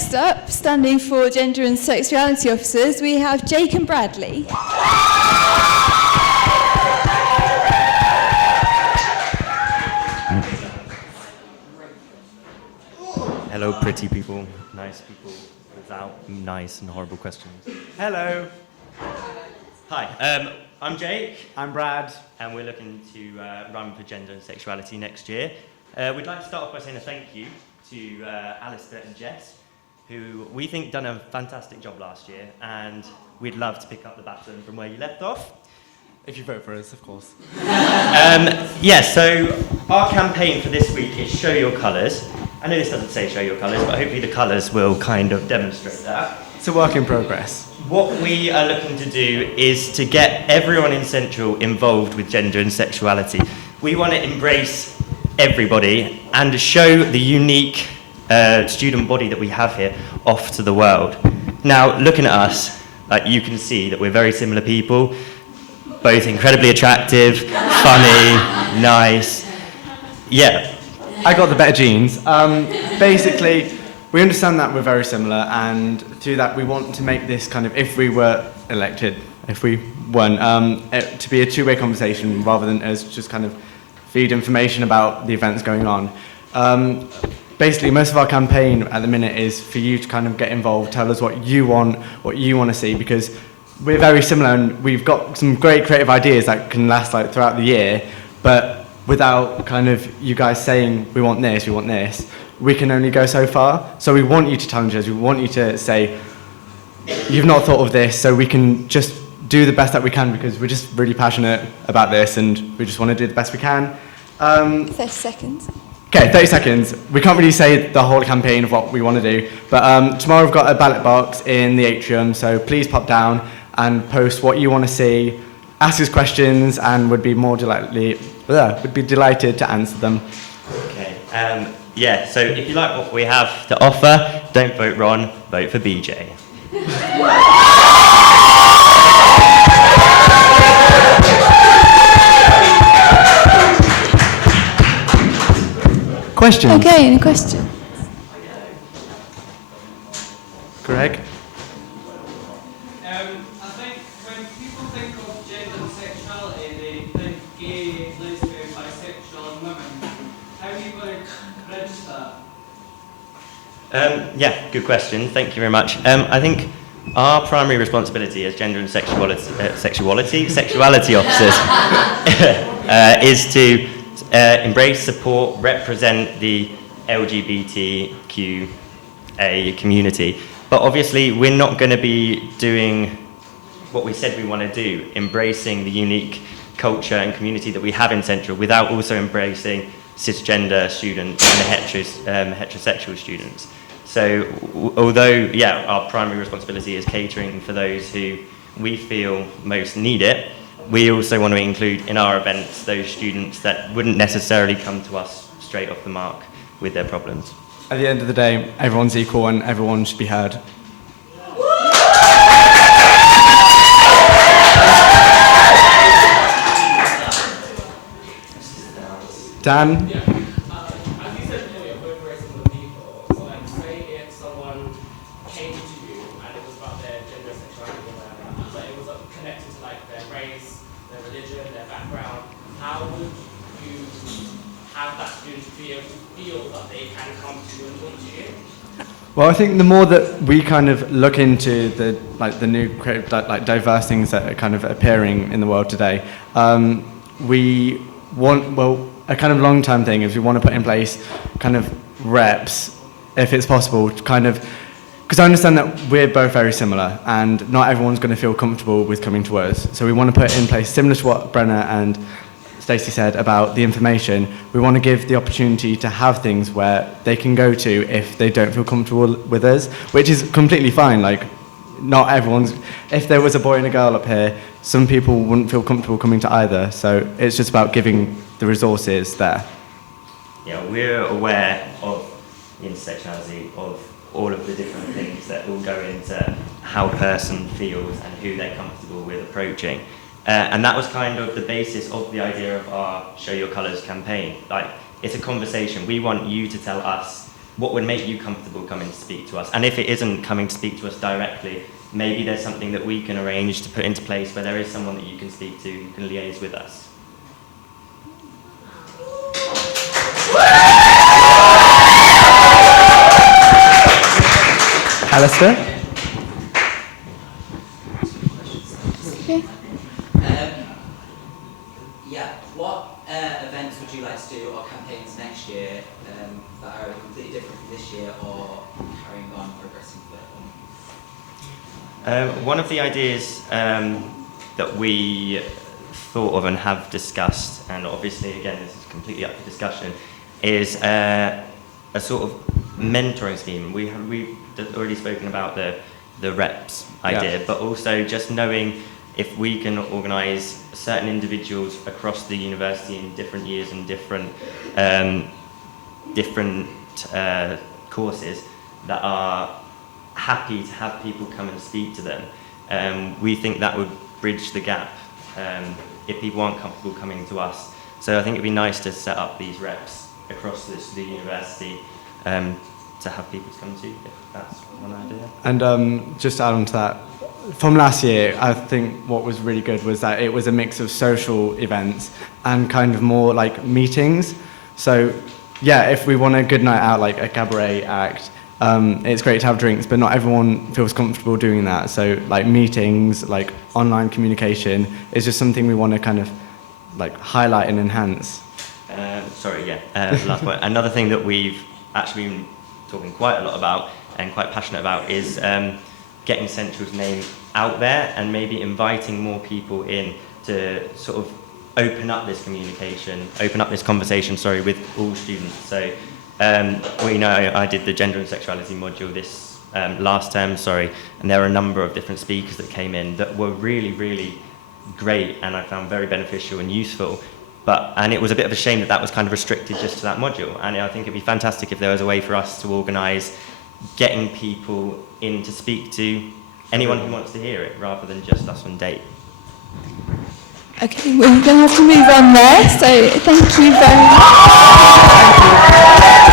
next up, standing for Gender and Sexuality Officers, we have Jake and Bradley. Hello, pretty people, nice people, without nice and horrible questions. Hello. Hi, I'm Jake. I'm Brad. And we're looking to run for Gender and Sexuality next year. We'd like to start off by saying a thank you to Alistair and Jess, who we think done a fantastic job last year, and we'd love to pick up the baton from where you left off. If you vote for us, of course. So our campaign for this week is Show Your Colours. I know this doesn't say show your colours, but hopefully the colours will kind of demonstrate that. It's a work in progress. What we are looking to do is to get everyone in Central involved with gender and sexuality. We want to embrace everybody and show the unique student body that we have here off to the world. Now, looking at us, you can see that we're very similar people, both incredibly attractive, funny, nice. Yeah. I got the better genes. Basically, we understand that we're very similar, and through that we want to make this kind of, if we were elected, if we won, to be a two-way conversation rather than us just kind of feed information about the events going on. Basically, most of our campaign at the minute is for you to kind of get involved, tell us what you want to see, because we're very similar and we've got some great creative ideas that can last throughout the year, but without kind of you guys saying we want this, we can only go so far. So we want you to challenge us, we want you to say, you've not thought of this, so we can just do the best that we can, because we're just really passionate about this and we just want to do the best we can. 30 seconds. Okay, 30 seconds. We can't really say the whole campaign of what we want to do, but tomorrow we've got a ballot box in the atrium, so please pop down and post what you want to see, ask us questions, and would be delighted to answer them. Okay. So if you like what we have to offer, don't vote Ron, vote for BJ. Questions? Okay, any question? Greg? I think when people think of gender and sexuality, they think gay, lesbian, bisexual and women. How are you going to bridge that? Good question. Thank you very much. I think our primary responsibility as gender and sexuality officers is to embrace, support, represent the LGBTQA community. But obviously, we're not going to be doing what we said we want to do, embracing the unique culture and community that we have in Central, without also embracing cisgender students and heterosexual students. So, although, our primary responsibility is catering for those who we feel most need it, we also want to include in our events those students that wouldn't necessarily come to us straight off the mark with their problems. At the end of the day, everyone's equal and everyone should be heard. Dan? Yeah. As you said earlier, we're very similar people. So, say if someone came to you and it was about their gender, sexuality, or whatever, but it was connected to their race, their religion, their background, how would you have that student be able to feel that they can come to you and talk to you? Well, I think the more that we kind of look into the new creative, diverse things that are kind of appearing in the world today, we want, a kind of long-term thing is we want to put in place kind of reps, if it's possible, to kind of, because I understand that we're both very similar and not everyone's going to feel comfortable with coming to us. So we want to put in place, similar to what Brenna and Stacey said about the information, we want to give the opportunity to have things where they can go to if they don't feel comfortable with us, which is completely fine. Not everyone's, if there was a boy and a girl up here, some people wouldn't feel comfortable coming to either. So it's just about giving the resources there. Yeah, we're aware of the intersectionality of all of the different things that all go into how a person feels and who they're comfortable with approaching. And that was kind of the basis of the idea of our Show Your Colours campaign. It's a conversation. We want you to tell us what would make you comfortable coming to speak to us? And if it isn't coming to speak to us directly, maybe there's something that we can arrange to put into place where there is someone that you can speak to who can liaise with us. Alistair? Okay. Yeah, what events would you like to do or campaigns next year that are completely different from this year or carrying on, progressing further? One of the ideas that we thought of and have discussed, and obviously again this is completely up for discussion, is a sort of mentoring scheme. We've already spoken about the reps idea, but also just knowing if we can organise certain individuals across the university in different years and different courses that are happy to have people come and speak to them. We think that would bridge the gap if people aren't comfortable coming to us. So I think it'd be nice to set up these reps across the university to have people to come to, if that's one idea. And just to add on to that, from last year, I think what was really good was that it was a mix of social events and kind of more like meetings. So yeah, if we want a good night out, like a cabaret act, it's great to have drinks, but not everyone feels comfortable doing that. So like meetings, like online communication is just something we want to kind of like highlight and enhance. Last point. Another thing that we've actually been talking quite a lot about and quite passionate about is getting Central's name out there and maybe inviting more people in to sort of open up this conversation, with all students. So, I did the gender and sexuality module this last term, and there were a number of different speakers that came in that were really, really great and I found very beneficial and useful. And it was a bit of a shame that was kind of restricted just to that module. And I think it'd be fantastic if there was a way for us to organise getting people in to speak to anyone who wants to hear it, rather than just us on date. Okay, we're going to have to move on there, so thank you very much.